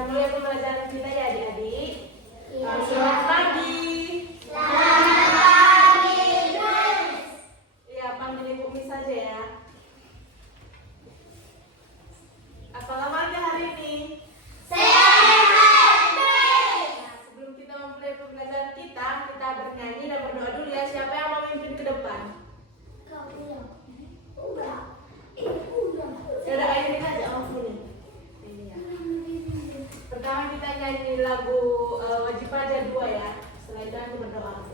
Kita mulai pembelajaran kita ya adik-adik. Iya. Selamat pagi. Selamat pagi, Miss. Ya, panggil Ibu Miss saja ya. Apa kabarnya hari ini? Sehat, Miss. Nah, sebelum kita memulai pembelajaran kita bernyanyi dan berdoa dulu ya. Siapa yang mau memimpin ke depan? Kau bilang, udah. Udah. Ya udah, ayo kita aja om ini. Ini ya. Pertama kita nyanyi lagu Wajib Pelajar 2 ya. Setelah itu nanti berdoa.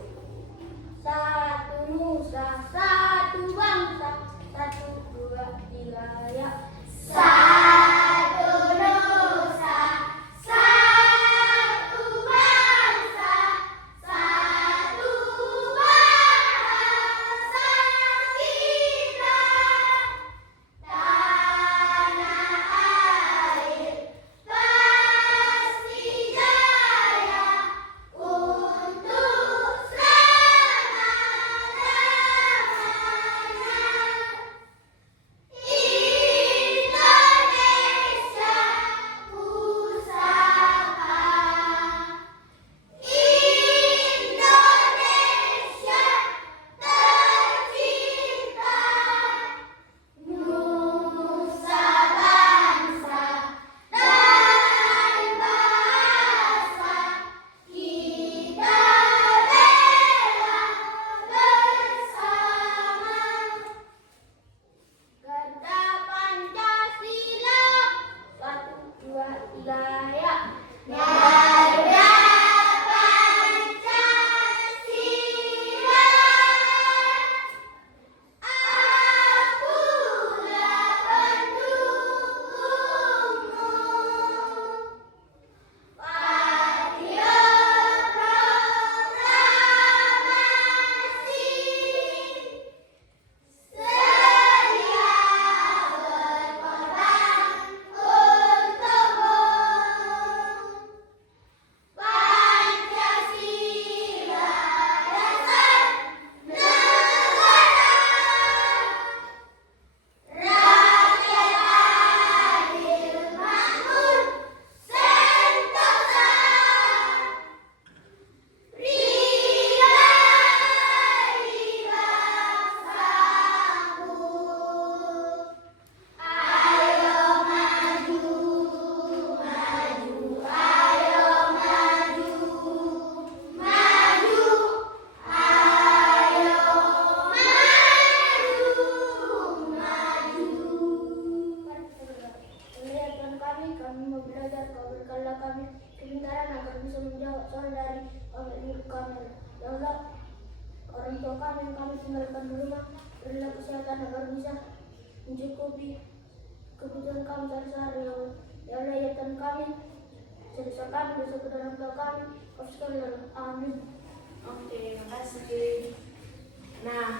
Satu nusa, satu bangsa, satu dua tiga ya. Satu nusa, satu bangsa, satu bahasa kita. Tanah air pasti jaya untuk selama-lamanya. Indonesia pusaka, Indonesia tercinta, nusa bangsa dan bahasa kita bela bersama. Garda Pancasila, satu dua tiga ya. Garda Pancasila, akulah pendukungmu. Patriot proklamasi, sedia berkorban untukmu. Pancasila dasar negara, rakyat adil makmur sentosa. Pribadi bangsaku, ayo maju, maju, ayo maju, maju, ayo maju, maju. Lihatkan kami mau belajar, kau berikanlah kami kepintaran agar bisa menjawab soal dari guru kami. Ya Allah, orang tua kami yang kami tinggalkan di rumah, berilah kesehatan agar bisa mencukupi kebutuhan kami sehari-hari. Ya Allah, ya Allah, lihatkan kami sebisa kami, dosa kedua orang tua kami, kau sekalian. Amin. Oke, makasih. Nah,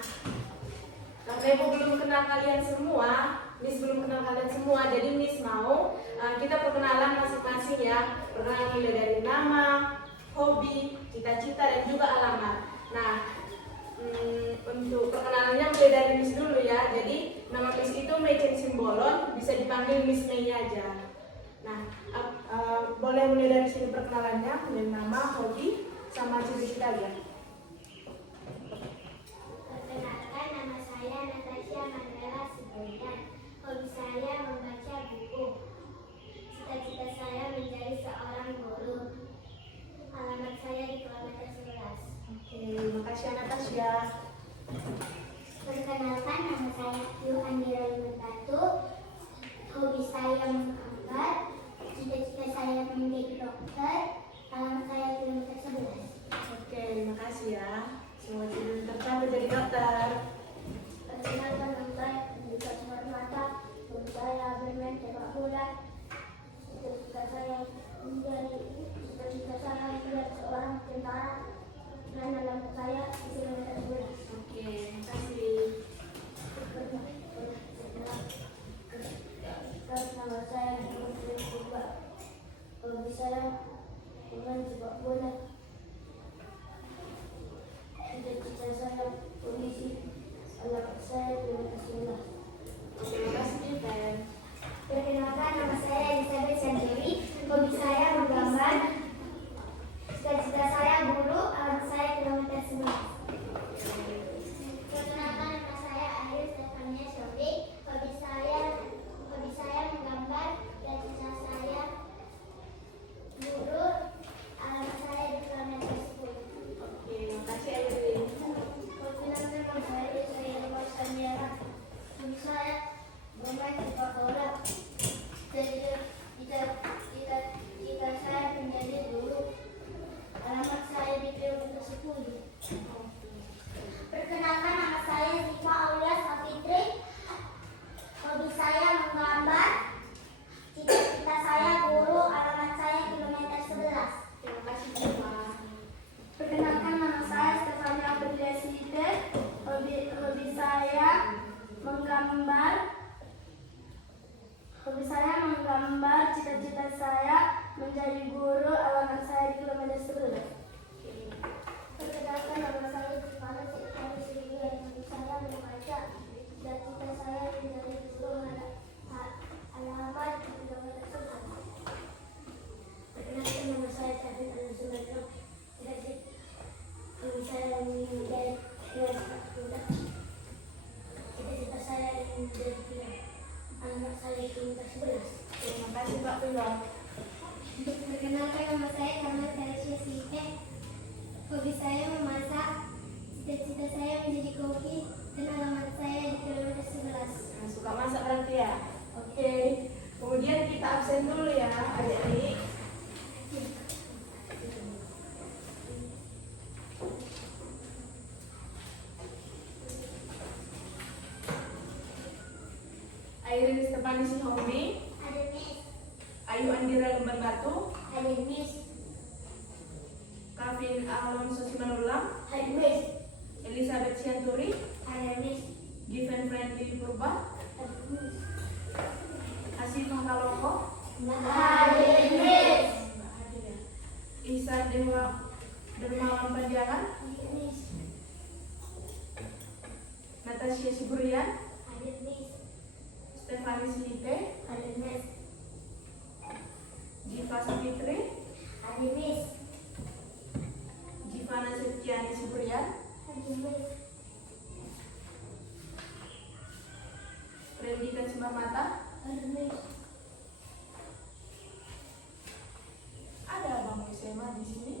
karena Ibu belum kenal kalian semua, Miss belum kenal kalian semua, jadi Miss mau kita perkenalan masing-masing ya. Perkenalan mulai dari nama, hobi, cita-cita, dan juga alamat. Nah, untuk perkenalannya mulai dari Miss dulu ya. Jadi nama Miss itu Mei Simbolon, bisa dipanggil Miss Mei aja. Nah, boleh mulai dari sini perkenalannya, mulai nama, hobi, sama cita-cita ya. Perkenalkan, nama saya Natasha Mandela Sibuyan. Hobi saya membaca buku. Cita-cita saya menjadi seorang guru. Alamat saya di kilometer 11. Oke, makasih Natasha. Perkenalkan, nama saya Yu Andira Yuntatu. Hobi saya menggambar. Cita-cita saya menjadi dokter. Alamat saya kilometer 11. Oke, makasih ya. Semoga cita-cita kamu jadi dokter. Perkenalkan, nama saya Andika Sumarmata. Hobi saya bermain sepak bola. Cita-cita saya menjadi seorang tentara. Dan alamat saya di kilometer 11. Oke, makasih. Nama saya Putri Kuba. Hobi saya bermain sepak bola. Cita-cita saya polisi. Alamat saya kilometer 11. Terima kasih, Ben. Perkenalkan, nama saya Elizabeth Sanjuri. Hobi saya Perkenalkan nama saya Karma Teresia Sipe. Hobi saya memasak, cita-cita saya menjadi koki, dan alamat saya di kilometer 11. Nah, suka masak berarti ya? Oke. Kemudian kita absen dulu ya adik-adik. Airin Stefani Sihomi, Ada Miss. Ayu Andira Lemban Batu, Ada Miss. Kavin Alonso Simanulang, Ada Miss. Elizabeth Sianturi, Ada Miss. Given Friendly Purba, Ada Miss. Asifah Kaloko, Ada Miss. Isa Dermawan Panjangan, Ada Miss. Natasha Siburian, Ada Miss. Stefani Sihipe, Ada Miss. Jiva Sapitri, Ada Miss. Jivana Septiani Siburian, Ada Miss. Rendika Cimamata. Ada Miss. Ada Bang Wisema di sini.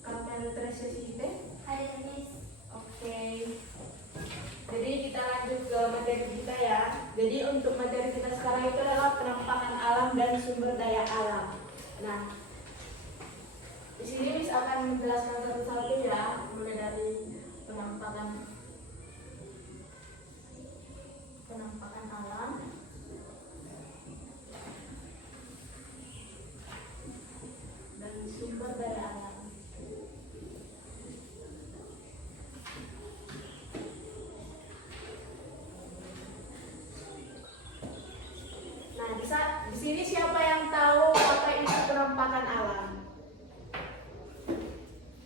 Kamel Teresia Sihipe. Ada Miss. Oke. Jadi kita lanjut ke materi kita ya. Jadi untuk materi kita sekarang itu adalah penampakan alam dan sumber daya alam. Nah, di sini Miss akan menjelaskan satu-satu ya, mulai dari penampakan alam, dan sumber daya alam. Nah, di sini siapa yang tahu apa itu penampakan alam?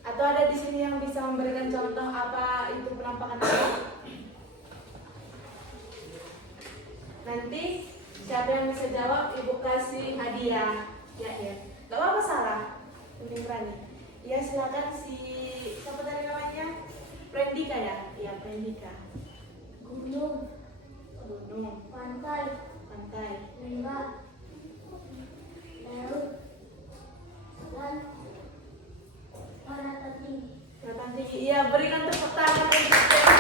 Atau ada di sini yang bisa memberikan contoh apa itu penampakan alam? Nanti siapa yang bisa jawab, Ibu kasih hadiah. Ya, ya. Gak apa-apa salah. Penting berani. Ya, silakan siapa tadi namanya? Prendika ya? Iya, Prendika. Gunung. Gunung, Pantai. pantai, Lembah. Laut. Dan daratan tinggi. daratan tinggi. Iya, berikan tepuk tangan untuk Prendika.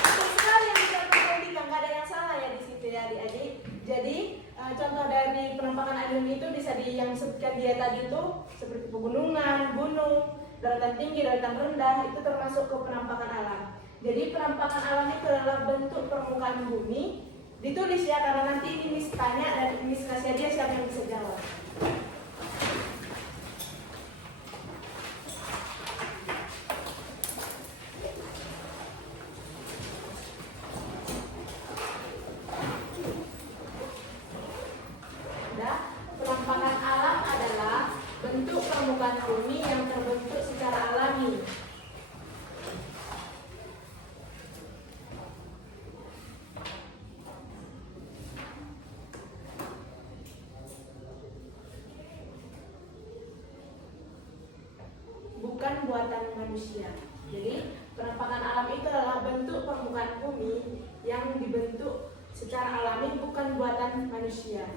Betul sekali yang dilakukan Prendika, nggak ada yang salah ya di situ ya adik-adik. Jadi contoh dari penampakan alam itu bisa yang sebutkan dia tadi itu seperti pegunungan, gunung, daratan tinggi, daratan rendah itu termasuk ke penampakan alam. Jadi penampakan alam itu adalah bentuk permukaan bumi. Ditulis ya karena nanti ini Miss tanya dan Miss kasih dia siapa yang bisa jawab. Penampakan alam adalah bentuk permukaan bumi yang terbentuk secara alami. Bukan buatan manusia. Jadi penampakan alam itu adalah bentuk permukaan bumi yang dibentuk secara alami, bukan buatan manusia.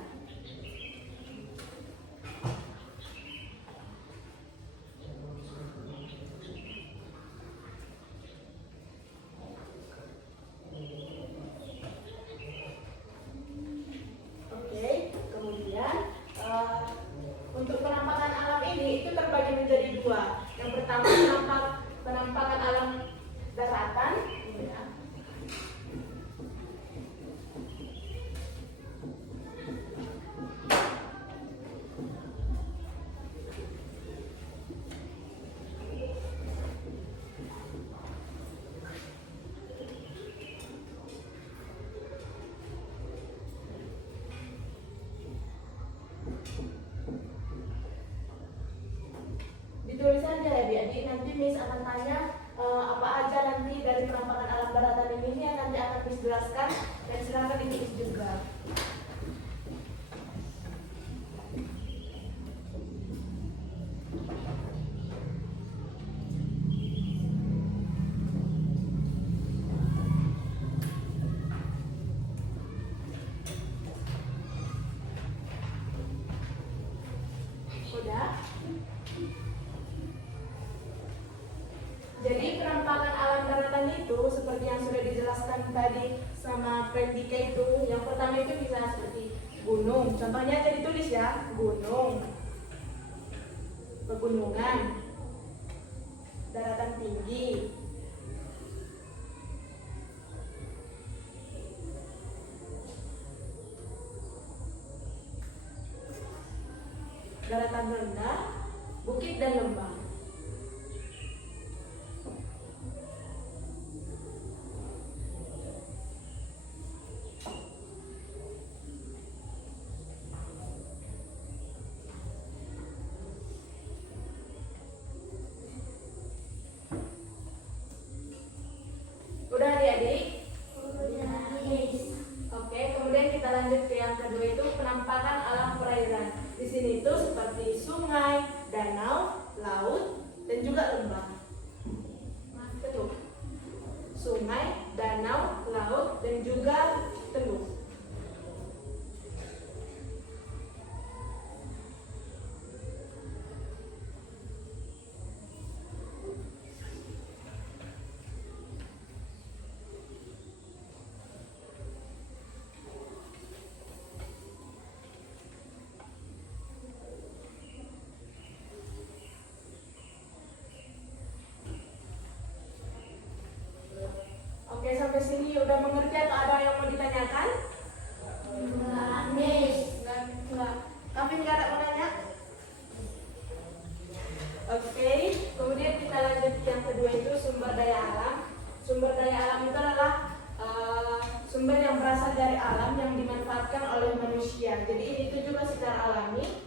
Untuk penampakan alam ini itu terbagi menjadi dua. Yang pertama penampakan alam daratan, ya. Ditulis saja ya adik-adik, nanti Miss akan tanya apa aja nanti dari penampakan alam daratan ini yang nanti akan Miss jelaskan, dan silakan ditulis juga. itu seperti yang sudah dijelaskan tadi sama Prendika itu, yang pertama itu bisa seperti gunung. Contohnya aja ditulis ya, gunung, pegunungan, daratan tinggi, daratan rendah, bukit dan lembah. Udah adik-adik? Oke, kemudian kita lanjut ke yang kedua itu penampakan alam perairan. Di sini itu seperti sungai, danau, laut, dan juga lembah. Betul. Sungai, danau, laut, dan juga teluk. Oke, sampai sini udah mengerti atau ada yang mau ditanyakan? Enggak. Kami nggak ada mau nanya? Oke, kemudian kita lanjut yang kedua itu sumber daya alam. Sumber daya alam itu adalah sumber yang berasal dari alam yang dimanfaatkan oleh manusia. Jadi ini tuh juga secara alami.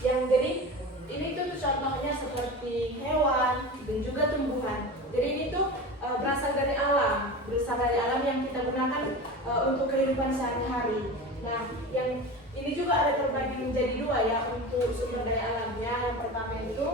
Jadi ini tuh contohnya seperti hewan dan juga tumbuhan. Jadi ini tuh berasal dari alam yang kita gunakan untuk kehidupan sehari-hari. Nah, yang ini juga ada terbagi menjadi dua ya untuk sumber daya alamnya. Yang pertama itu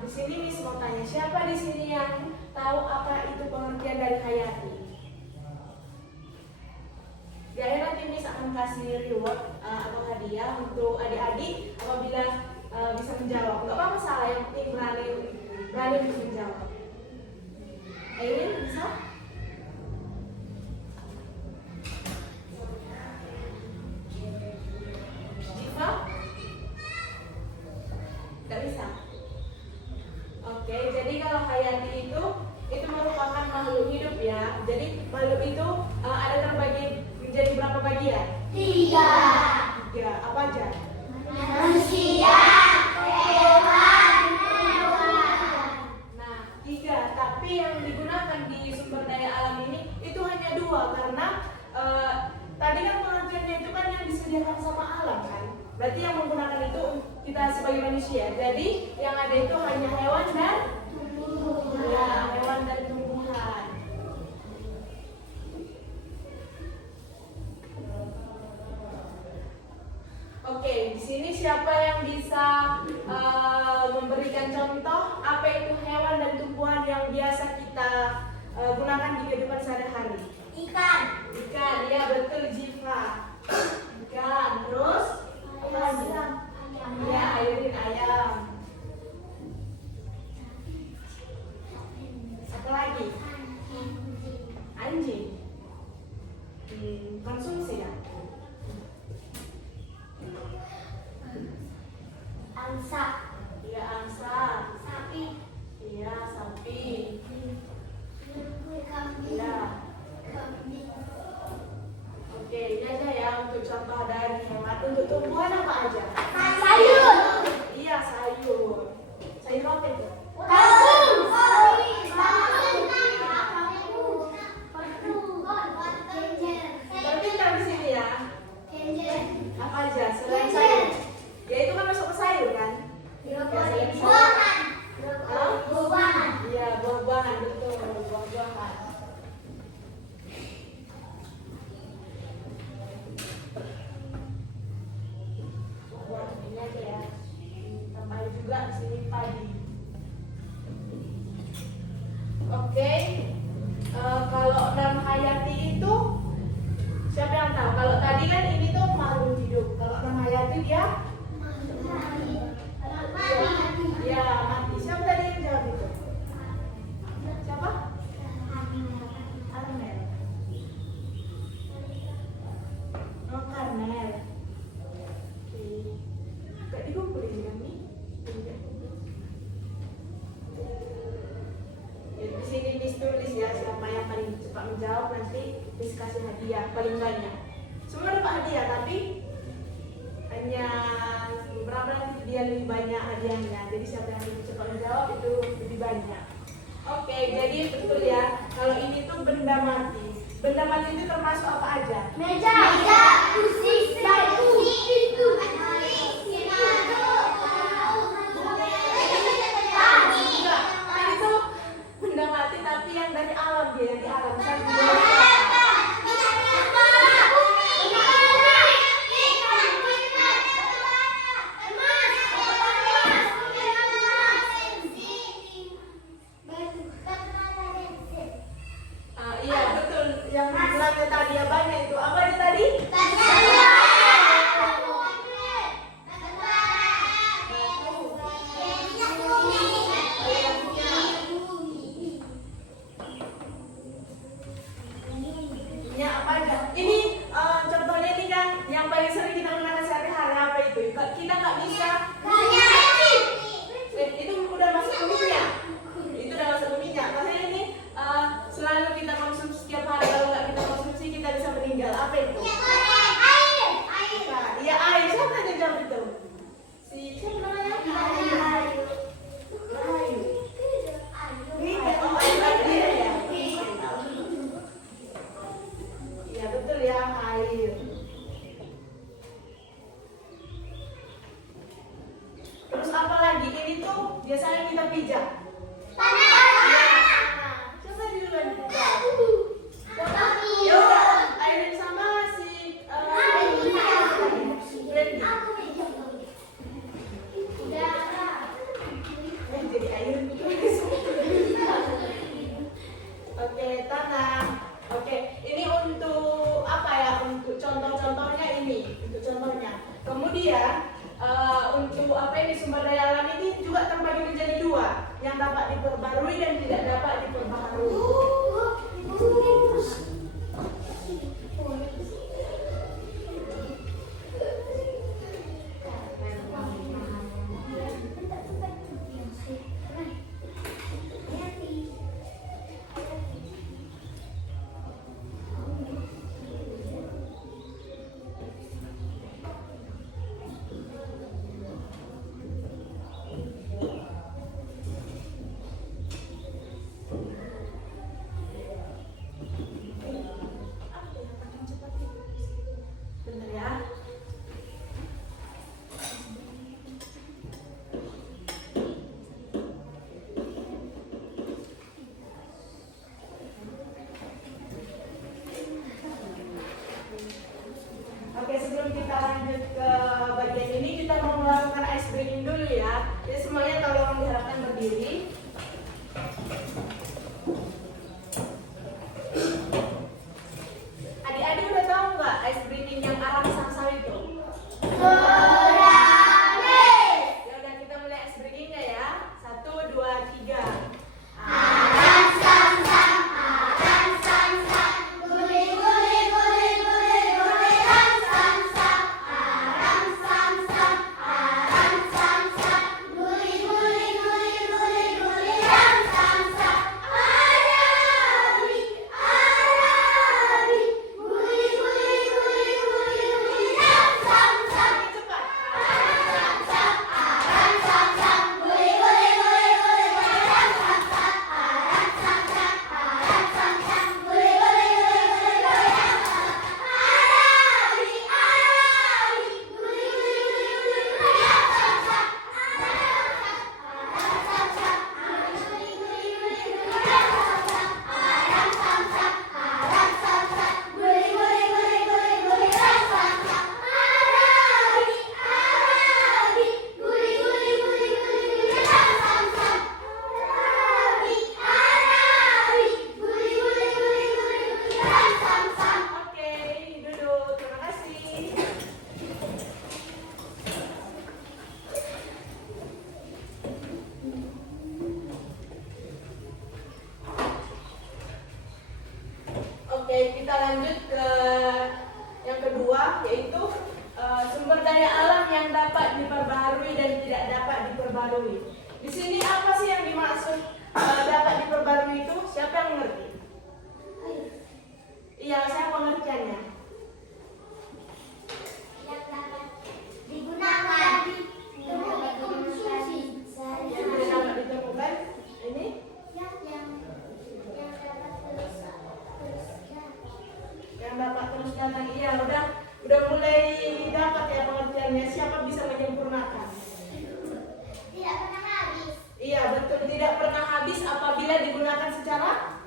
di sini Miss mau tanya, siapa di sini yang tahu apa itu pengertian dari hayati? Di akhir nanti Miss akan kasih reward atau hadiah untuk adik-adik apabila bisa menjawab. Nggak apa-apa salah, yang penting berani untuk menjawab. Ayo bisa? Jiva? Nggak bisa? Oke, jadi kalau hayati itu merupakan makhluk hidup ya. Jadi makhluk itu ada terbagi menjadi berapa bagian? 3. Apa aja? Manusia, hewan. Nah, 3. Tapi yang digunakan di sumber daya alam ini itu hanya 2 karena tadi kan pengertiannya itu kan yang disediakan sama alam kan. Berarti yang menggunakan itu kita sebagai manusia. Jadi yang ada itu hanya hewan dan tumbuhan. Ya, hewan dan tumbuhan. Oke, di sini siapa yang bisa memberikan contoh apa itu hewan dan tumbuhan yang biasa kita gunakan di kehidupan sehari-hari? Ikan, Ya betul Jiva. Ikan, terus? ayam, Ya, ayam. Apa lagi? Anjing. Konsumsi ya? angsa, Iya, angsa. sapi, Iya, sapi. kambing, Iya. Oke, ini aja ya untuk contoh dari hewan. Untuk tumbuhan apa aja? sayur, Iya, sayur. Sayur apa itu? kangkung, hadiahnya. Jadi siapa yang lebih cepat menjawab itu lebih banyak. Oke, jadi betul ya. Kalau ini tuh benda mati. Benda mati itu termasuk apa aja? Meja, kursi, batu, pintu, Enggak, ini tuh benda mati tapi yang dari alam dia, yang di alam. Misalnya iya betul, yang bilangnya tadi ya banyak itu. Apa dia tadi? Ya apa aja? Ini contohnya ini kan yang paling sering kita gunakan sehari-hari apa itu? Kita nggak bisa. Itu udah masuk ke minyak. Itu udah masuk ke minyak. Makanya ini selalu kita konsumsi setiap hari. Kalau nggak kita konsumsi kita bisa meninggal. Apa itu? Nah, iya air. Siapa yang jawab itu? Siapa namanya? Ayu. Oh, air ya. Iya betul ya, air. Terus apa lagi? Ini tuh biasanya kita pijak. Coba duluan pijak. Ya udah, air sama si Brandy. Jadi air. Oke, tanah. Oke, ini untuk apa ya? Untuk contoh-contohnya ini, untuk contohnya. Kemudian untuk apa ini sumber daya alam ini juga terbagi menjadi dua, yang dapat diperbarui dan tidak dapat diperbaharui. Benar ya? Oke, sebelum kita lanjut ke bagian ini, kita mau melakukan ice breaking dulu ya. Jadi semuanya tolong diharapkan berdiri. Adik-adik udah tahu nggak ice breaking yang arah sang-sang itu? Ya udah, kita mulai ice breakingnya ya. 1, 2, 3. Oke, kita lanjut ke yang kedua, yaitu sumber daya alam yang dapat diperbaharui dan tidak dapat diperbarui. Di sini apa sih yang dimaksud dapat diperbarui itu? Siapa yang mengerti? Iya, saya pengertiannya. Yang dapat digunakan untuk dikonsumsi. nilainya, siapa bisa menyempurnakan? Tidak pernah habis. Iya betul, tidak pernah habis apabila digunakan secara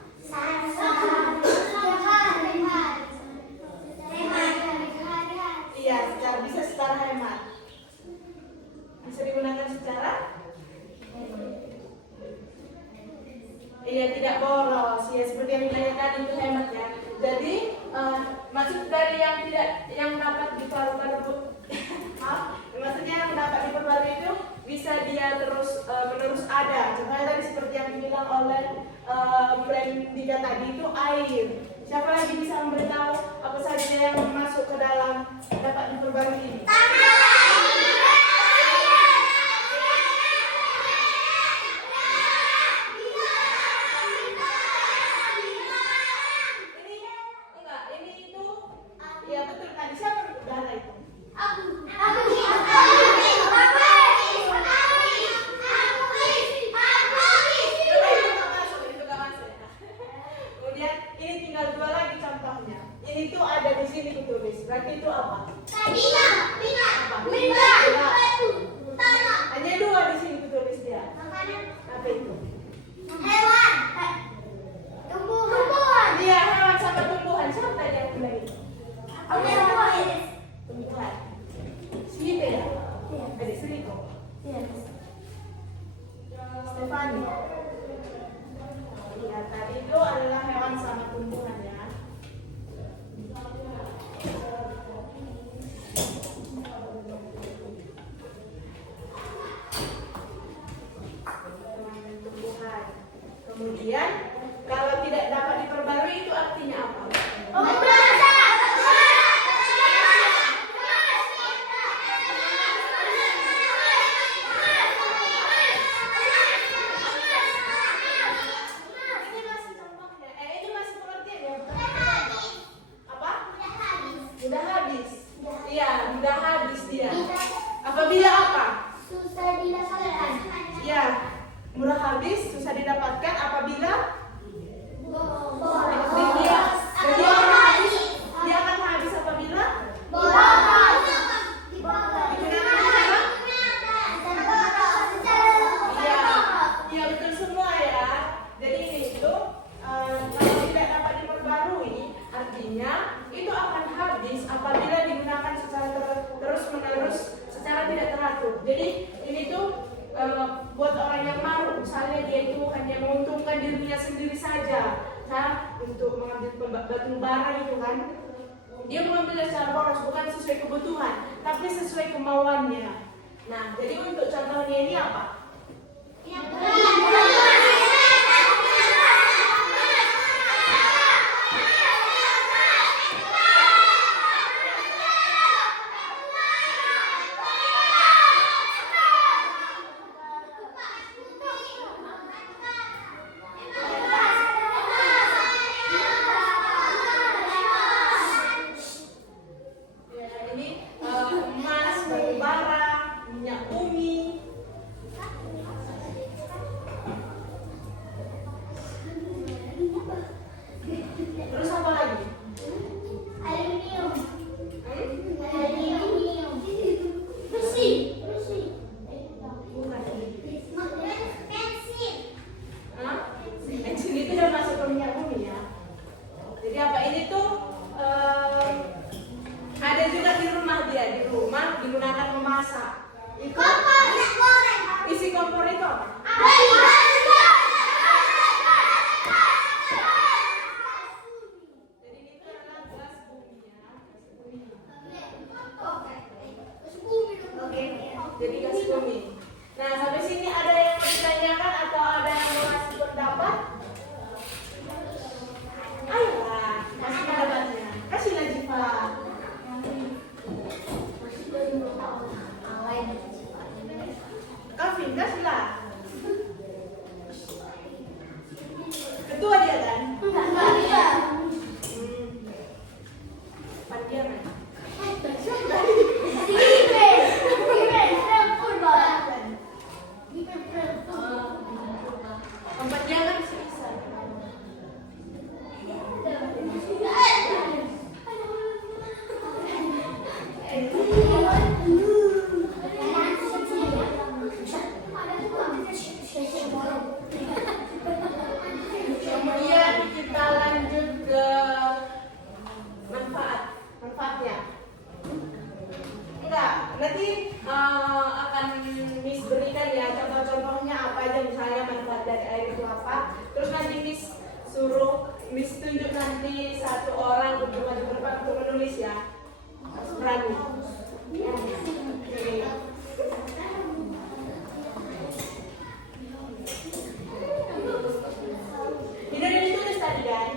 iya, bisa secara hemat. Bisa digunakan secara iya, tidak boros. Ya seperti yang ditanyakan itu hemat ya. Jadi maksud dari yang dapat diperbarui maksudnya yang dapat diperbarui itu bisa dia terus menerus ada. Contohnya tadi seperti yang dibilang oleh brand Dika tadi itu air. Siapa lagi bisa memberitahu apa saja yang masuk ke dalam dapat diperbarui ini? Berarti itu apa? Hanya dua di sini kutulis dia. Apa itu? Hewan. Tumbuhan. Iya, hewan sama tumbuhan. Siapa tadi yang bilang itu? Tumbuhan. Sini ya? Adik Sriko. Stefani. Iya, tadi itu adalah hewan sama tumbuhan ya. Kemudian kalau tidak dapat diperbarui itu artinya apa? Ini masih pengertian ya? Apa? Mudah habis. Iya, mudah habis dia. Apabila apa? Susah didapatkan. Ya, murah habis, susah didapatkan apabila dia akan habis apabila iya betul semua ya. Jadi ini itu kalau tidak dapat diperbarui artinya itu akan habis apabila digunakan secara terus menerus secara tidak teratur. Jadi ini tuh buat orang yang malu, misalnya dia itu hanya menguntungkan dirinya sendiri saja, nah, untuk mengambil batu bara itu kan, dia mengambilnya secara boros, bukan sesuai kebutuhan, tapi sesuai kemauannya. Nah, jadi untuk contohnya ini apa? Emas, batu bara, minyak bumi. Terus apa lagi? Aluminium. Besi. Bensin itu udah masuk ke minyak bumi ya. Jadi apa ini tuh ada juga di rumah dia, di rumah digunakan memasak. Itu isi kompor itu apa? Jadi itu adalah gas bumi ya, gas bumi. Oke, jadi gas bumi. Nah, sampai sini ada yang mau ditanyakan atau ada yang mau kasih pendapat? Ayolah, kasih pendapatnya. Kasihlah Jiva. Kavin, kasihlah. Ketua dia kan? Pandian kan? Empat dia kan nanti akan Miss berikan ya contoh-contohnya apa aja, misalnya manfaat dari air itu apa. Terus nanti Miss suruh Miss tunjuk nanti satu orang untuk maju ke depan untuk menulis ya. Berani. Ya. Oke. Tidak ada ditulis tadi kan?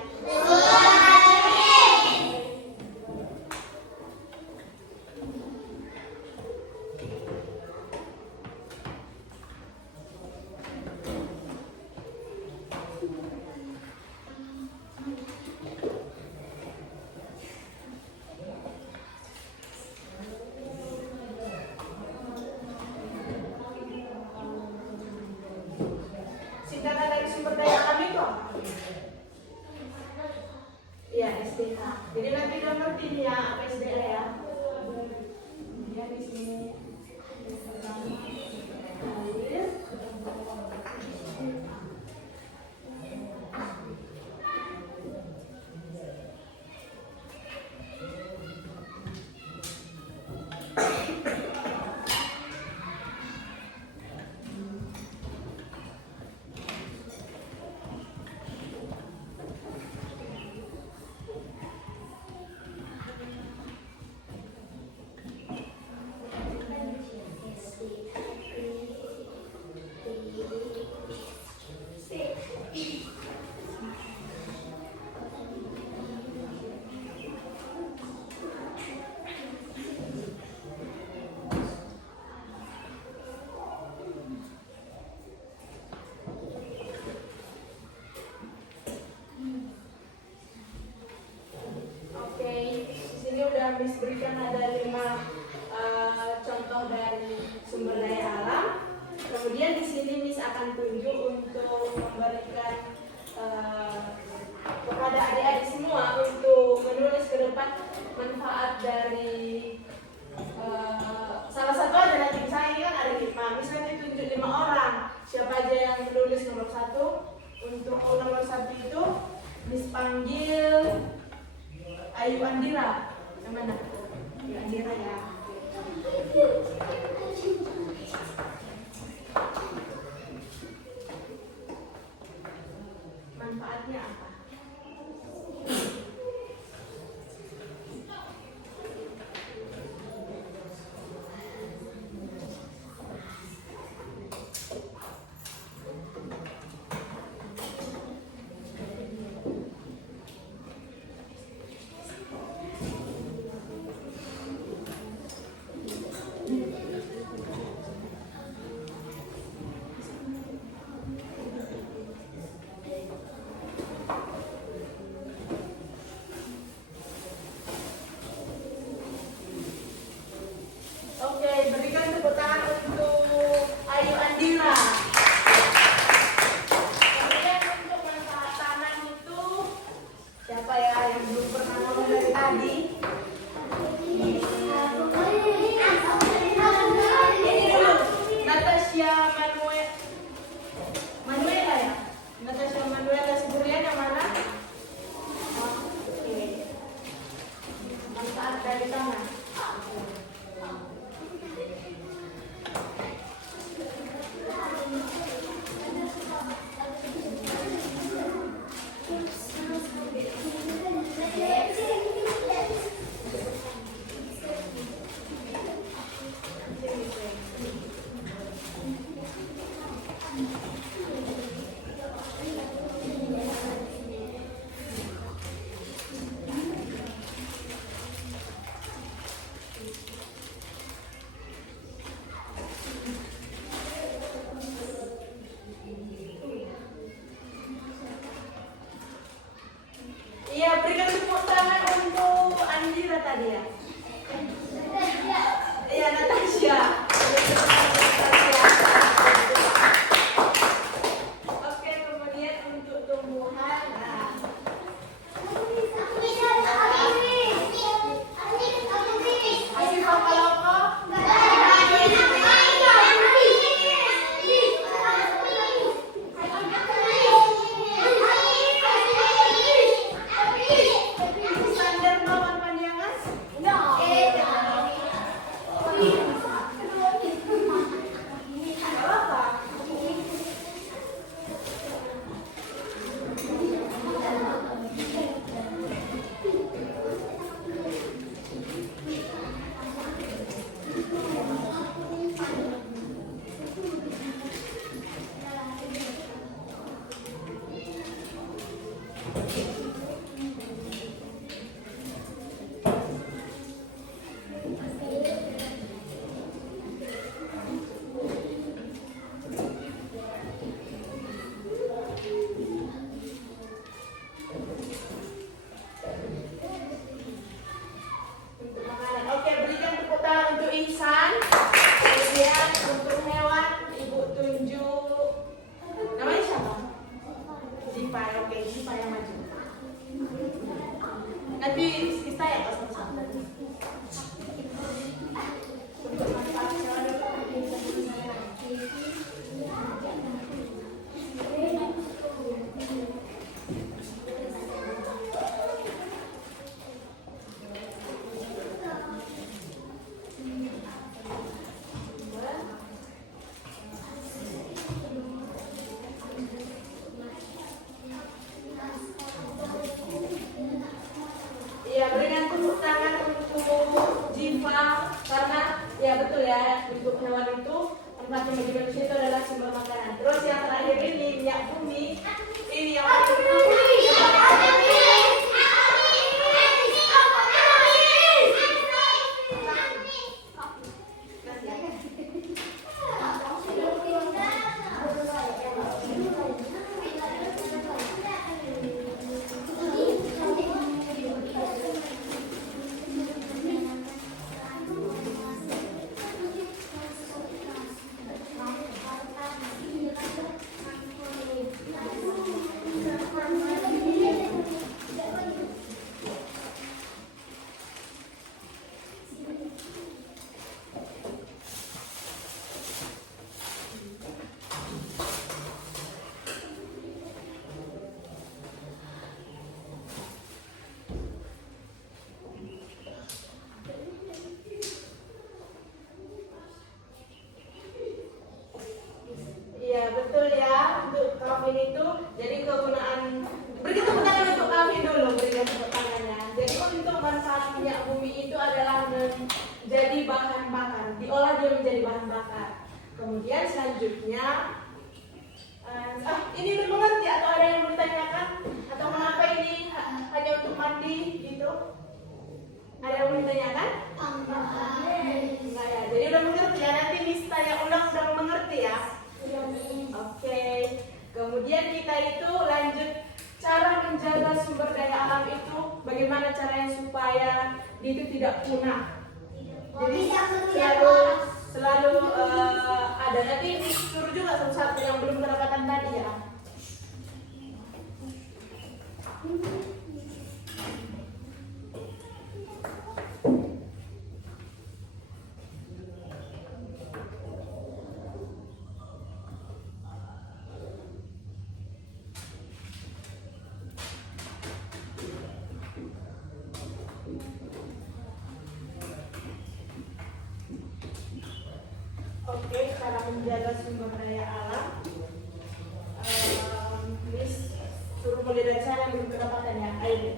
Singkatan dari sumber daya alam itu apa? Ya, SDA. Jadi nanti udah ngerti nih ya apa SDA ya. Ya di sini. Miss berikan ada 5 contoh dari sumber daya alam. Kemudian di sini Miss akan tunjuk untuk memberikan kepada adik-adik semua untuk menulis ke depan manfaat dari salah satu aja. Nanti misalnya ini kan ada 5, Miss nanti tunjuk 5 orang. Siapa aja yang menulis nomor 1. Untuk nomor 1 itu Miss panggil Ayu Andira. Yang mana? Ayu Andira ya. Manfaatnya apa? ya, untuk hewan itu tempatnya bagi manusia itu adalah sumber makanan. Terus yang terakhir ini minyak bumi, ini yang paling iya betul ya, untuk kafein itu jadi kegunaan beri tepuk tangan untuk kafein dulu, beri tepuk tangannya. Jadi untuk manfaat minyak bumi itu adalah menjadi bahan bakar, diolah dia menjadi bahan bakar. Kemudian selanjutnya ini udah mengerti atau ada yang bertanyakan atau kenapa ini hanya untuk mandi gitu? Ada yang bertanyakan? Enggak ya, jadi udah mengerti ya, nanti Miss tanya ulang sudah mengerti ya. Oke, kemudian kita itu lanjut cara menjaga sumber daya alam itu, bagaimana caranya supaya itu tidak punah. Jadi selalu ada, nanti suruh juga satu-satu yang belum kedapatan tadi ya. Oke, cara menjaga sumber daya alam. Miss suruh mulai dari saya yang belum kedapatan ya. Ayo.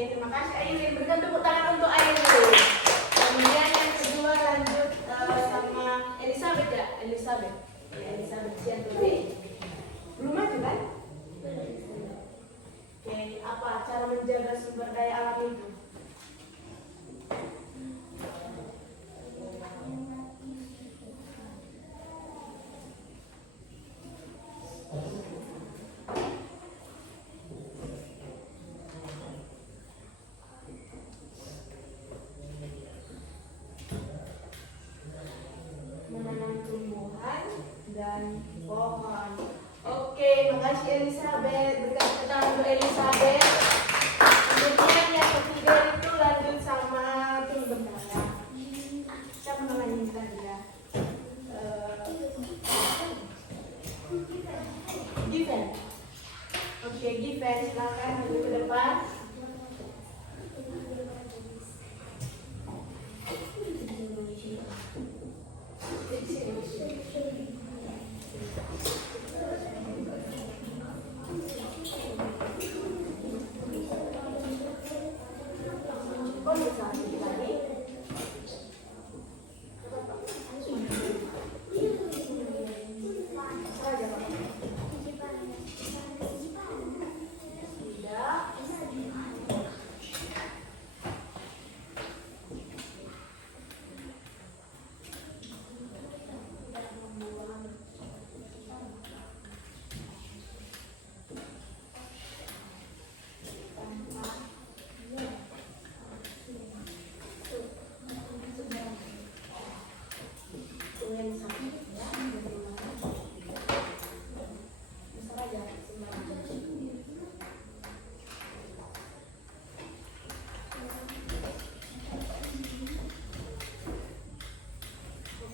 Terima kasih Aileen. Berikan tepuk tangan untuk Aileen. Kemudian yang kedua lanjut sama Elizabeth ya, Elizabeth. Ya, Elizabeth Siantude. Belum maju kan? Oke, apa cara menjaga sumber daya alam itu? Menanam tumbuhan dan pohon. Oke, makasih Elizabeth. Berikan tepuk tangan untuk Elizabeth. Kemudian yang ketiga itu lanjut sama tunggu bentar ya. Siapa namanya tadi ya? Given. Oke, Given, silakan maju ke depan.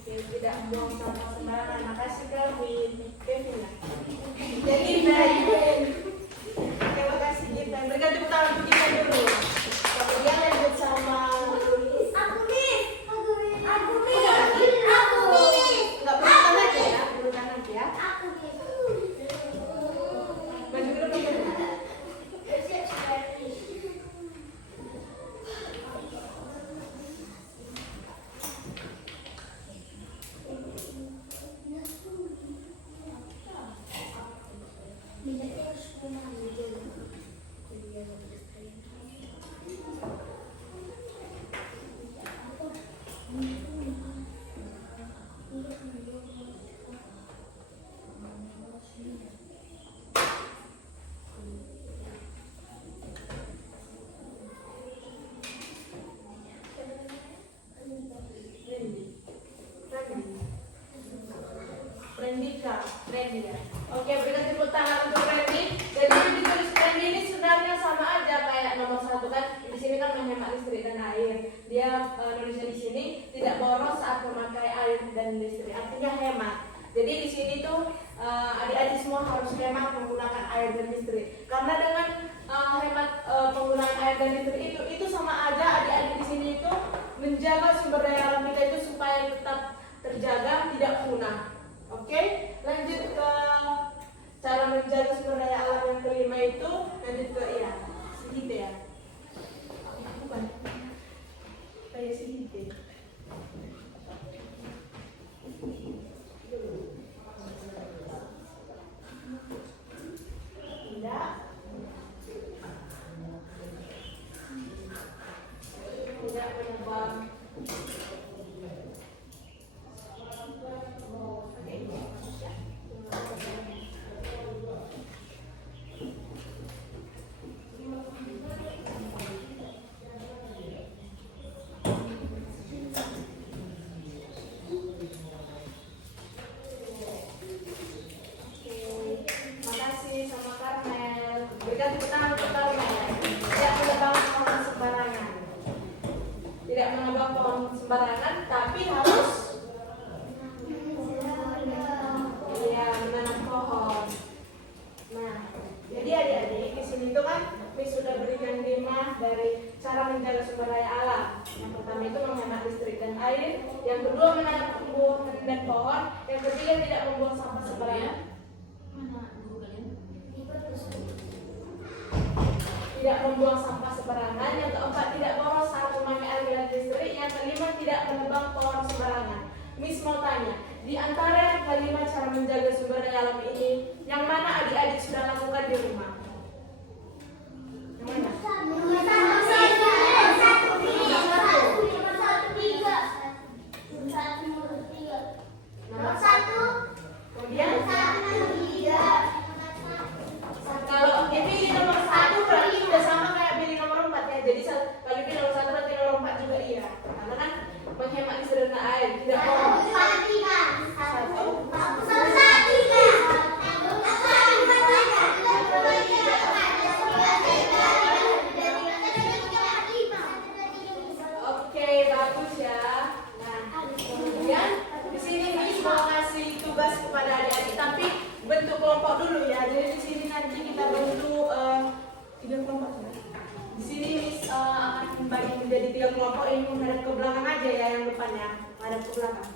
tidak buang sampah sembarangan. Makasih Kevin ya. Jadi baik. Terima kasih kita. Berikan tepuk tangan untuk kita dulu. Kemudian lanjut sama nggak perlu tangan aja ya, perlu tangan aja ya. Maju dulu dulu. Randy ya. Oke, berikan tepuk tangan untuk Randy. Jadi ditulis Randy ini sebenarnya sama aja kayak nomor 1 kan. Di sini kan menghemat listrik dan air. Dia nulisnya di sini tidak boros saat memakai air dan listrik. Artinya hemat. Jadi di sini tuh adik-adik semua harus hemat menggunakan air dan listrik. Karena dengan hemat penggunaan air dan listrik itu sama aja adik-adik di sini itu menjaga sumber daya alam kita itu supaya tetap terjaga, tidak punah. Oke, lanjut ke cara menjaga sumber daya alam yang kelima itu, lanjut ke sihite ya. Bukan, kayak sihite. Tidak menebang. Sembarangan, tapi harus menanam pohon. Nah, jadi adik-adik di sini tuh kan Miss sudah berikan 5 dari cara menjaga sumber daya alam. Yang pertama itu menghemat listrik dan air, yang kedua menanam tumbuhan dan pohon, yang ketiga tidak membuang sampah sembarangan. Tidak membuang sampah sembarangan, yang keempat tidak boros saat memakai air dan listrik, yang kelima tidak menebang pohon sembarangan. Miss mau tanya, di antara kelima cara menjaga sumber daya alam ini, yang mana adik-adik sudah lakukan di rumah? Yang mana? Nomor 1. Kemudian? Kalau pilih nomor 1 berarti udah sama kayak pilih nomor 4 ya. Jadi kalau pilih nomor 1 berarti nomor 4 juga iya. Karena kan menghemat listrik dan air, tidak boros. 1. Oke, bagus ya. Nah, kemudian di sini Miss mau ngasih tugas kepada adik-adik, tapi bentuk kelompok dulu ya. Jadi di sini nanti kita bentuk 3 kelompok ya. Di sini Miss akan membagi menjadi 3 kelompok. Ini menghadap ke belakang aja ya, yang depannya menghadap ke belakang.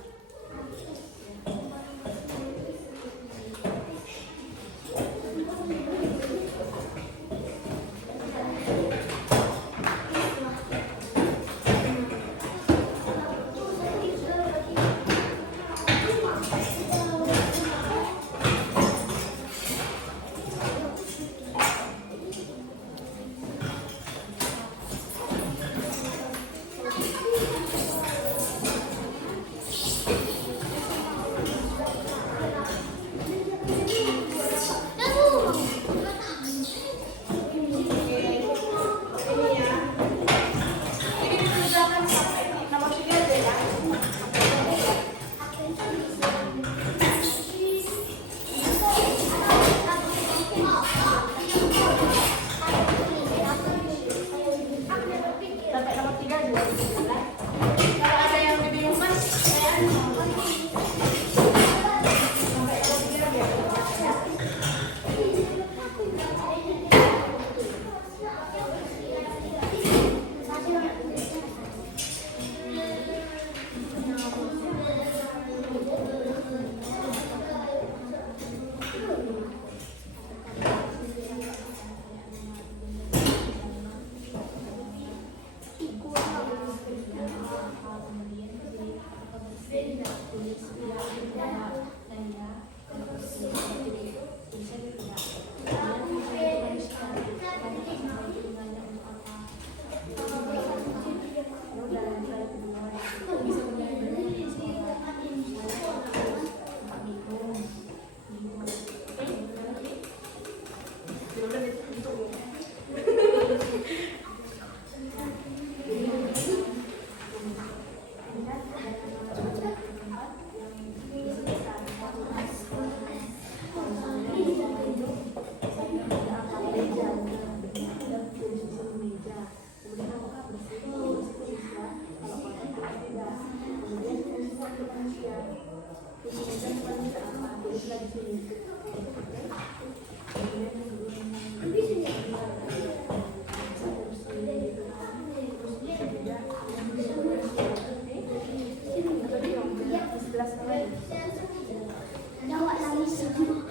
Nyawa nangis semua.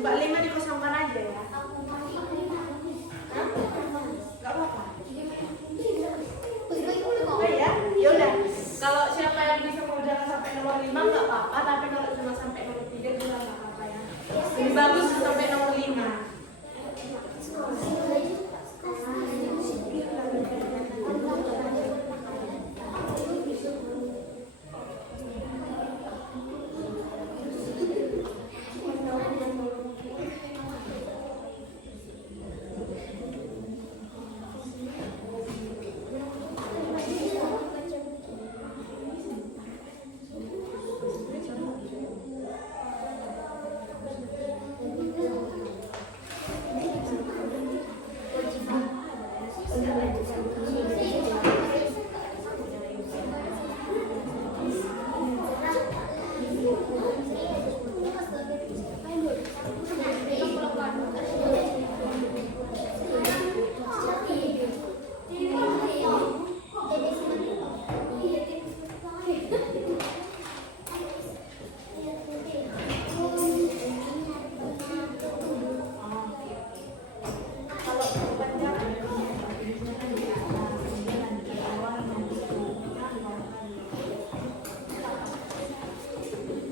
Mbak 5 dikosongkan aja ya. Gak apa-apa. Oh ya, yaudah. Kalau siapa yang bisa mengerjakan sampai nomor 5 nggak apa-apa, tapi kalau cuma sampai nomor 3 juga nggak apa-apa ya. Lebih bagus sampai nomor 5.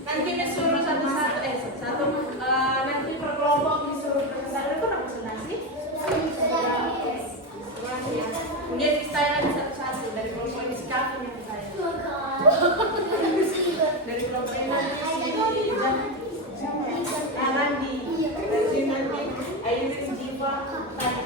Nanti disuruh satu-satu, nanti per kelompok disuruh presentasi. Itu apa presentasi? Kemudian freestyle lagi satu-satu dari kelompok ini sekarang yang saya. Dari kelompok ini nanti Randi, dari nanti Airin, Jiva, Tanya.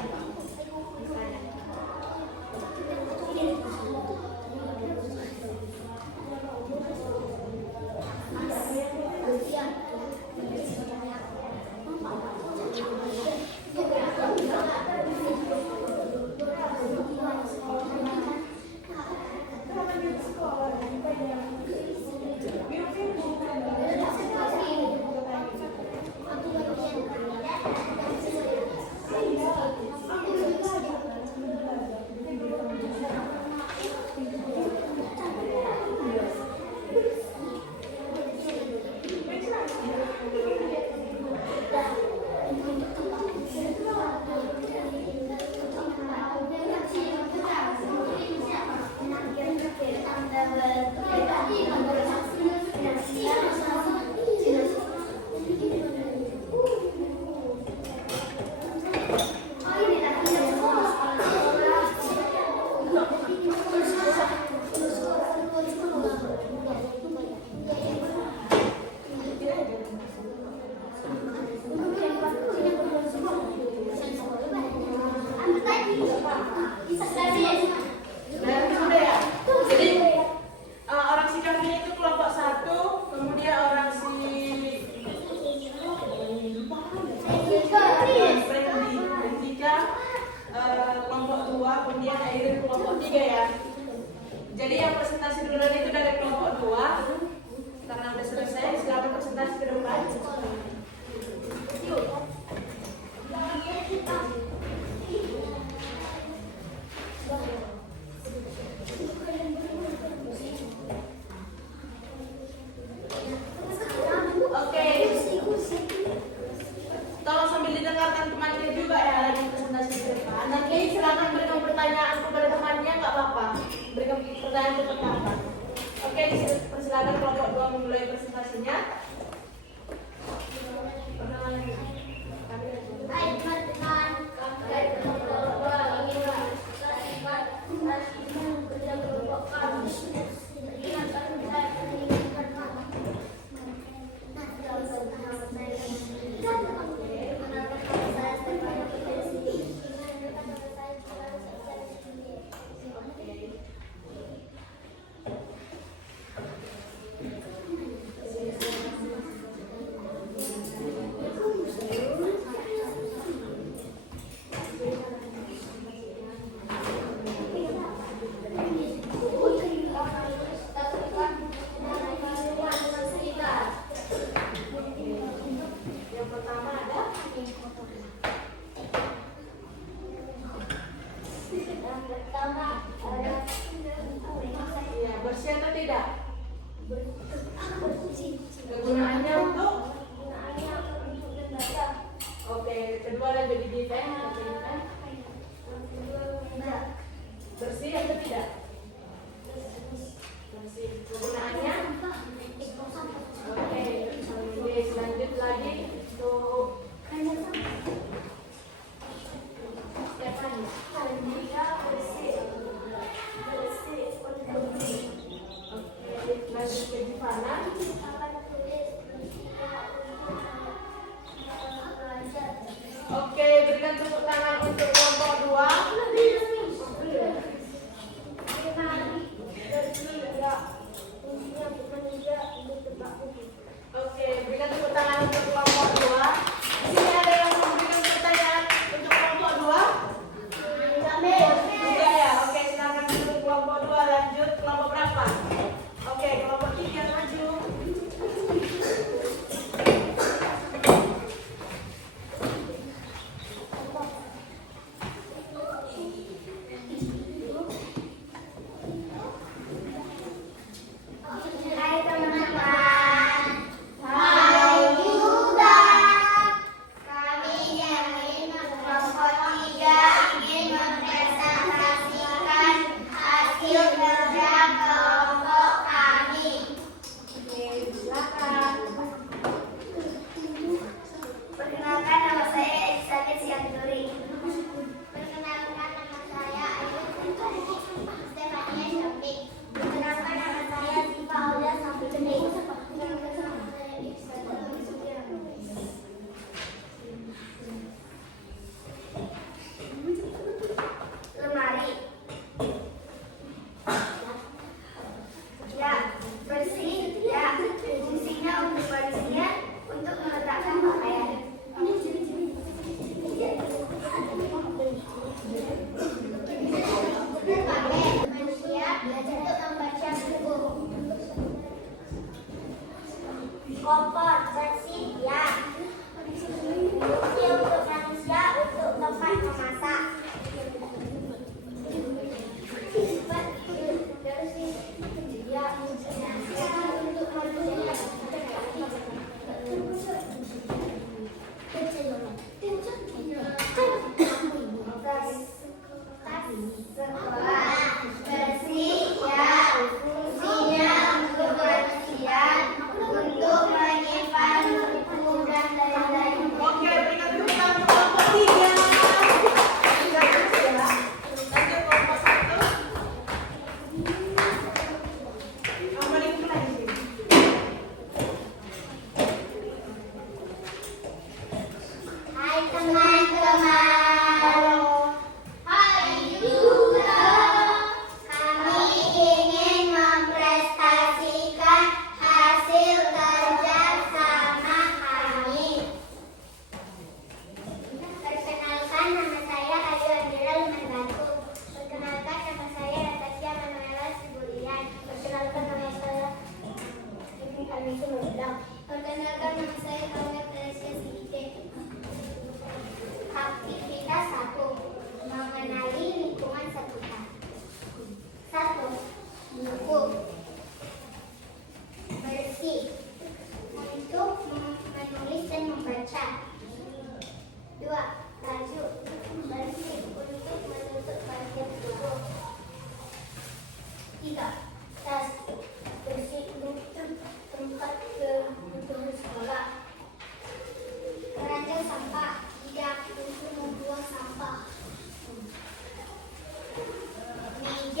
Kemudian Airin kelompok 3 ya. Jadi yang presentasi duluan itu dari kelompok 2. Karena udah selesai, silakan presentasi ke depan. silakan berikan pertanyaan kepada temannya, nggak apa-apa. Berikan pertanyaan kepada teman. Oke, persilakan kelompok 2 memulai presentasinya. Hai teman-teman, kami dari kelompok 2 ingin mempresentasikan kerja kelompok kami. Dengan kami saya menginginkan Yang pertama ada ya, bersih atau tidak? Kegunaannya untuk oke, kedua ada jadi defense, bersih atau tidak? Bersih. Kegunaannya oke, selanjut lagi untuk lanjut ke Gimana?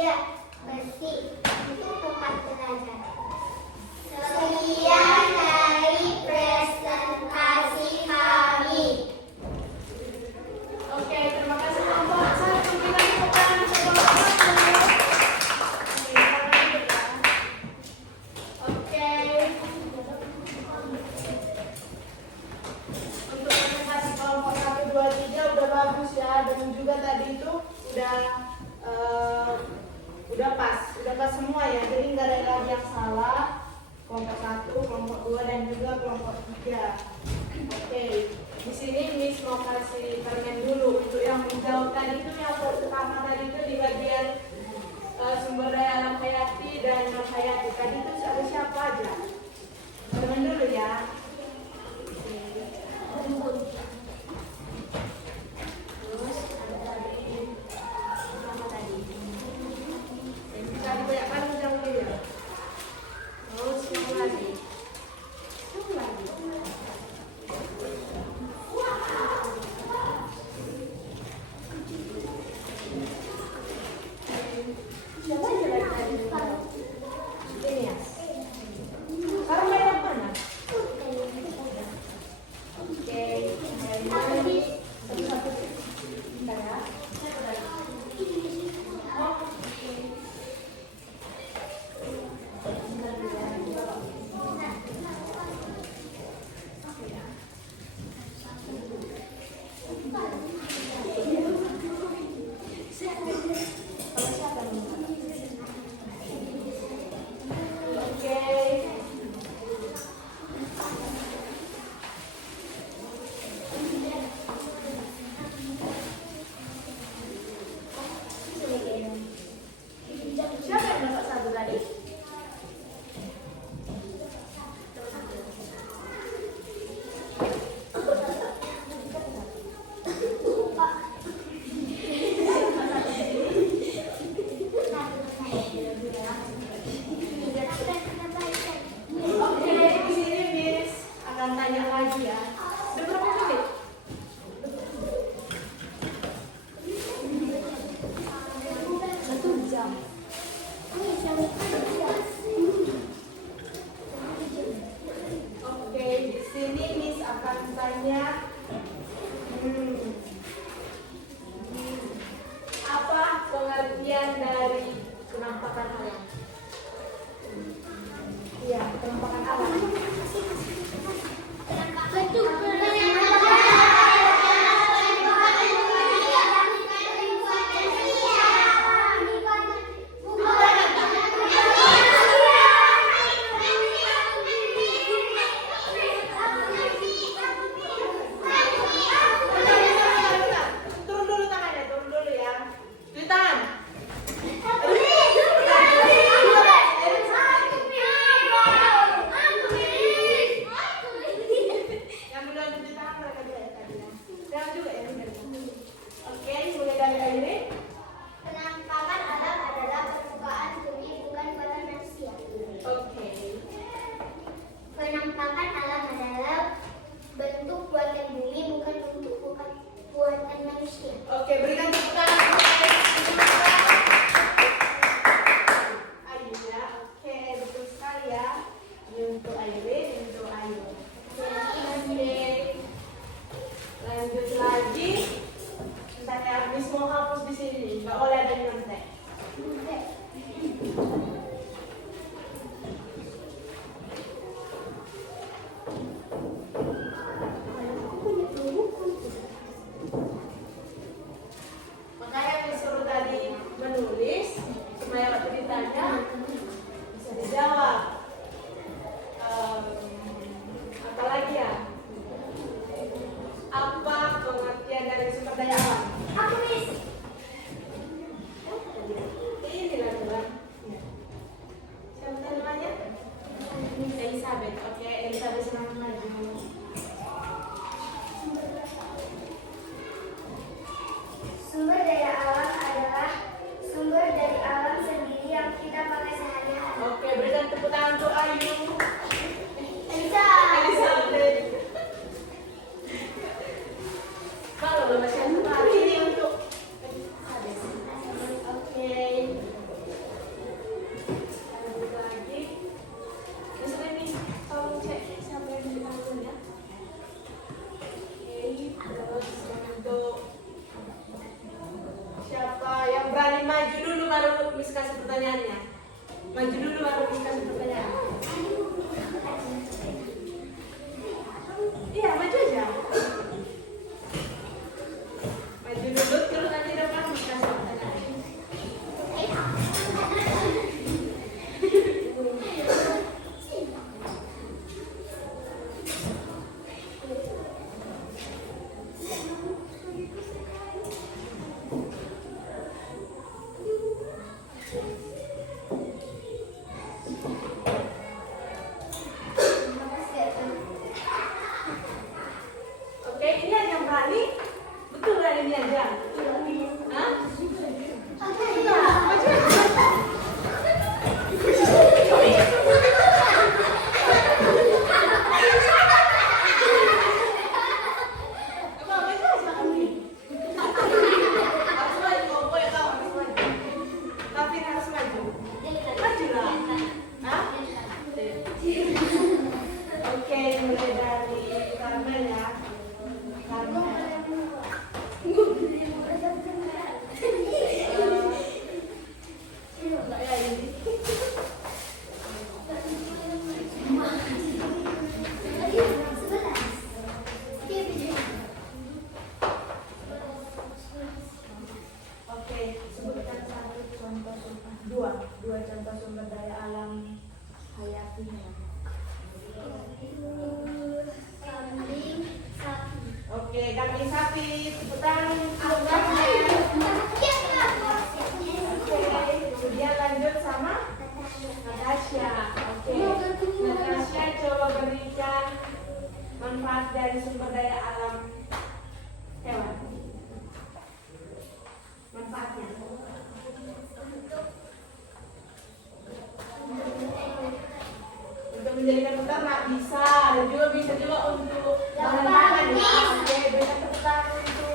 bahagia, bersih untuk tempat belajar. Sekian dari presentasi kami. Oke, terima kasih kelompok 1. Kita bukan sekolah 1. Oke. Untuk presentasi kelompok 1, 2, 3 udah bagus ya, dan juga tadi itu udah pas semua ya, jadi nggak ada lagi yang salah. Kelompok 1, kelompok 2, dan juga kelompok 3. Oke, di sini Miss mau kasih permen dulu untuk yang menjawab tadi itu. Yang pertama tadi itu di bagian sumber daya alam hayati dan non hayati. Tadi itu ada siapa aja? Permen dulu ya. Terus ada tadi apa tadi? Yang bisa dibanyakan yang dulu ya. Terus yang lagi. Yang lagi. Siapa aja lagi tadi? Ini ya. Sekarang main yang mana? Oke, ini satu-satu. Bentar ya. Oh, oke. Bentar dulu ya. Siapa yang dapat 1 tadi? Oke, di sini Miss akan tanya lagi ya. Udah berapa menit? 1 jam. Oke, di sini Miss akan tanya apa pengertian dari penampakan alam? Iya, penampakan alam. Turun dulu tangannya, turun dulu ya. Cuci tangan. Yang belum cuci tangan mereka juga ya tadi ya. Jangan juga ya. Oke, mulai dari Airin. Penampakan alam adalah permukaan bumi, bukan buatan manusia. Oke. Penampakan alam adalah bentuk buatan bumi, bukan bentuk buatan manusia. Oke, berikan tepuk tangan. Ayu ya. Oke, betul sekali ya. Ini untuk Airin, ini untuk Ayu. Oke. Lanjut lagi. Bentar ya, Miss mau hapus di sini. Nggak boleh ada nyontek. Makanya disuruh tadi menulis supaya waktu ditanya bisa dijawab. Apa lagi ya? Apa pengertian dari sumber daya alam? Aku Miss. Siapa yang berani maju dulu baru Miss kasih pertanyaannya. Maju dulu baru Miss kasih pertanyaan. Iya, maju aja. Maju dulu, terus nanti depan Miss kasih pertanyaan. Oke, ini ada yang berani? Betul kan ini aja? Hah? Enggak, maju aja. Apa, maju aja kami. Harus maju, kau boleh tahu harus maju. Tapi harus maju. Majulah. Hah? Oke, mulai dari Karmel ya. Karmel. Oke, sebutkan dua contoh sumber daya alam hayatinya. Kambing, sapi. Oke, kambing sapi, sebutan kemudian lanjut sama Natasha. Oke, Natasha coba berikan manfaat dari sumber daya alam hewan. Manfaatnya. Untuk menjadikan peternak bisa, dan juga bisa juga untuk bahan pangan ya. Oke, banyak peternak untuk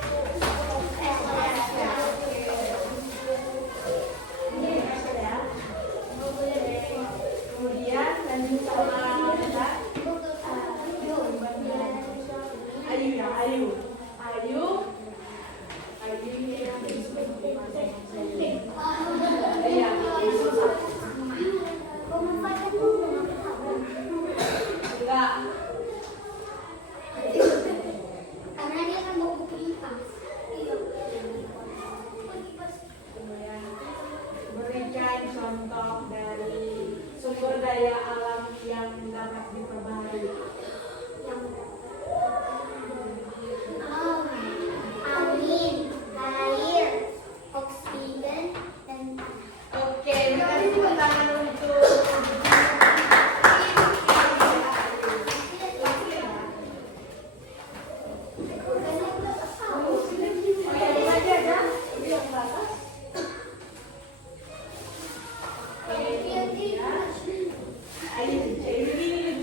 kemudian lanjut sama Ayu ya, Ayu ini yang iya. Enggak. Karena dia kan mau kipas. Kemudian berikan contoh dari sumber daya alam yang dapat diperbaharui. Angin, air, oksigen, dan Oke, kita tepuk tangan untuk Ayo, ini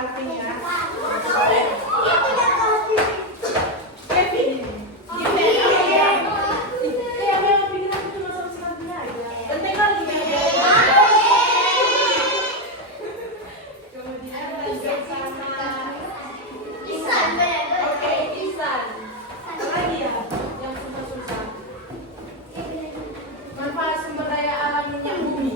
Alvin ya. Kevin. Ya, memang pikiran aku cuma sama sekali aja. Penting kan juga. Kemudian lanjut sama Oke, Isan. Apa lagi ya yang susah-susah? Manfaat sumber daya alam minyak bumi.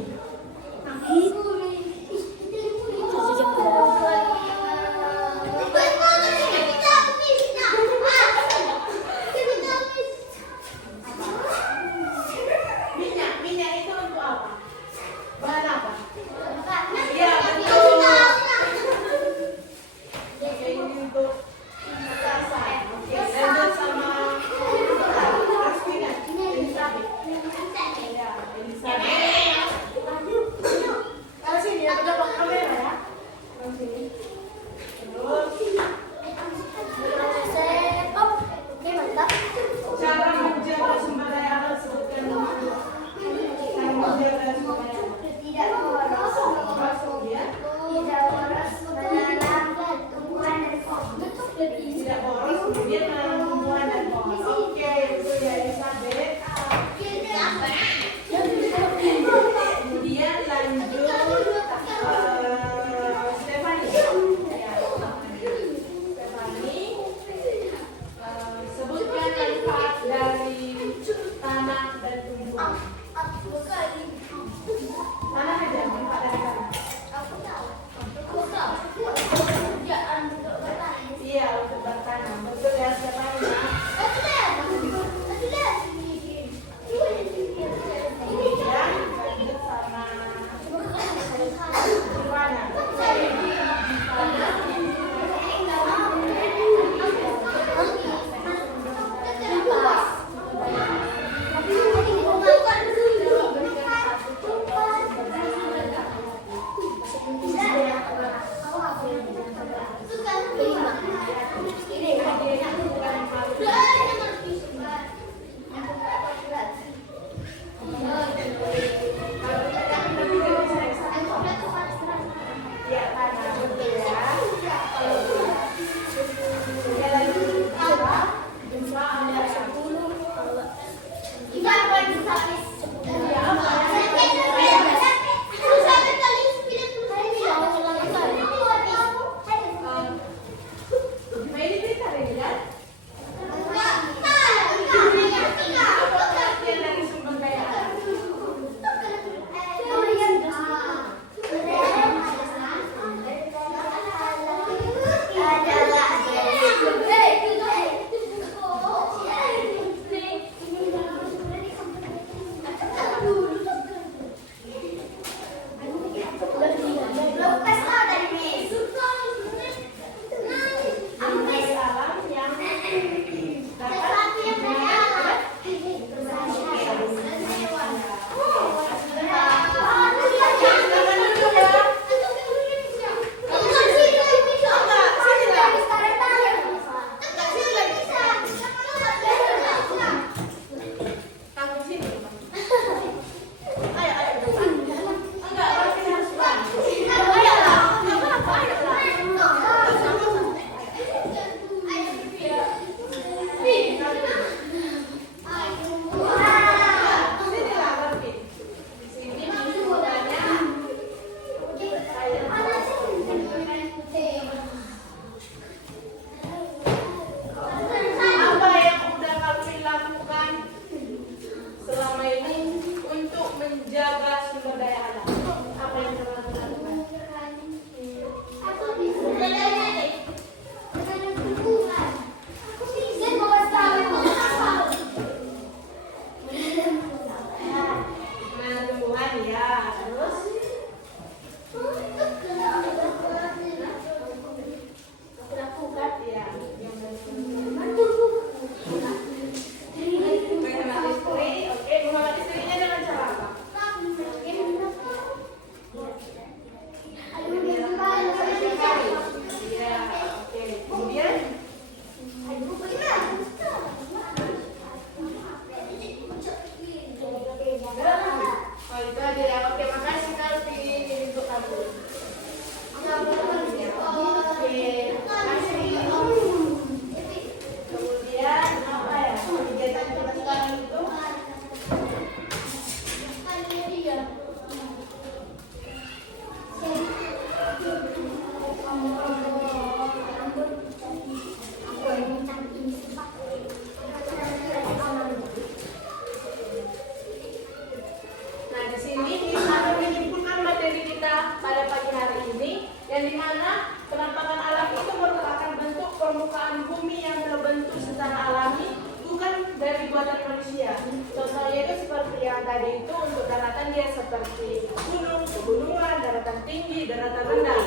permukaan bumi yang terbentuk secara alami, bukan dari buatan manusia. Contohnya itu seperti yang tadi itu, untuk daratan dia seperti gunung, pegunungan, daratan tinggi, daratan rendah.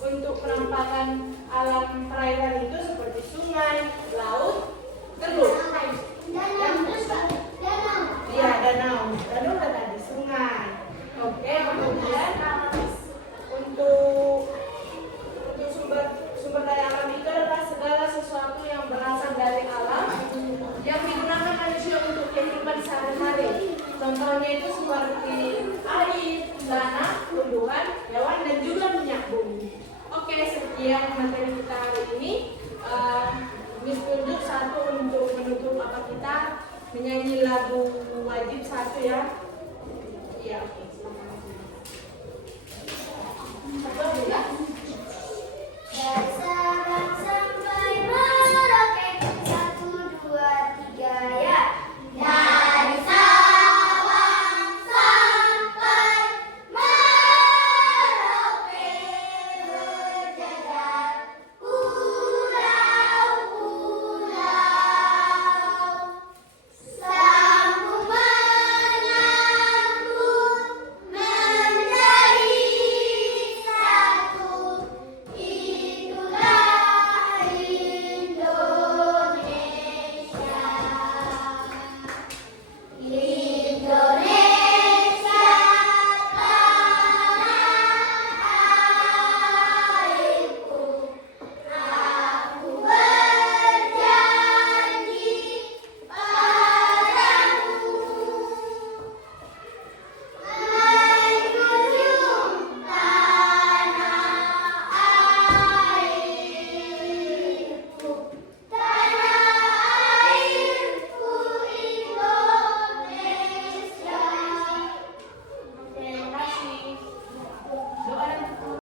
Untuk penampakan alam perairan itu seperti sungai, laut, teluk. Iya, danau. Danau kan tadi sungai. Oke, kemudian untuk sumber daya alam itu adalah segala sesuatu yang berasal dari alam yang digunakan manusia untuk kehidupan sehari-hari. Contohnya itu seperti air, tanah, tumbuhan, hewan, dan juga minyak bumi. Oke, sekian materi kita hari ini. Miss tunjuk satu untuk menutup apa kita menyanyi lagu wajib satu ya. Iya, oke.